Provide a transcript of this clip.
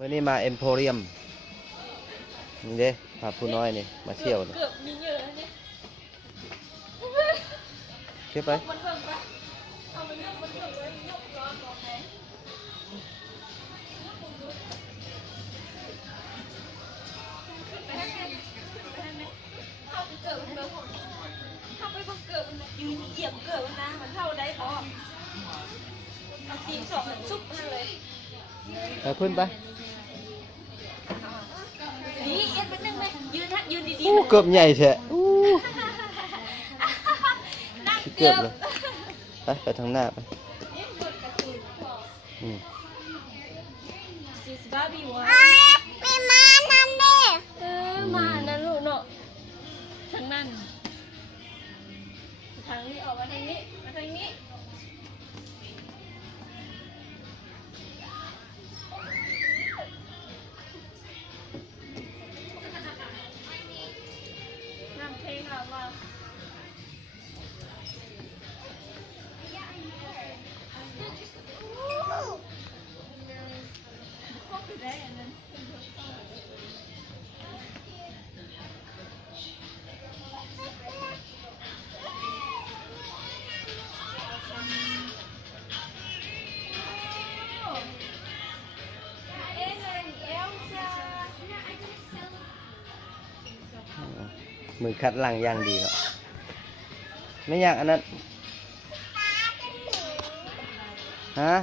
มื่อนี้มาเอ็มโพเรียมนี่เด้พาผู้น้อยนี่มาเที่ยวนี่ เกือบมีเยอะแล้วเนี่ย เก็บไป มันเพิ่มไปเอามันเพิ่มไว้ยกร้อนบอกไหนเข้าไปเกิดมันเบอร์เข้าไปบังเกิดมันยืนเหยียบเกิดมันนะมันเข้าได้พอเอาตีนสองมันซุปนั่นเลย ขึ้นไป นี่เอ็ดเป็นนึงไหมยืนฮะยืนดี อู้เกือบใหญ่แท้อู้ ๆนั่ง เกื เกื อ อ บบ เลยไปทางหน้าไปอืม ซีสบาร์บี้วะ ไม่มาทำดิ มานะลูกเนาะทางนั้นทางนี้ออกมาทางนี้มาทางนี้นำเพลงเรามาก็คือได้อันนั้นมือคัดหลังอย่างดีเนาะไม่อยากอันนั้นฮะ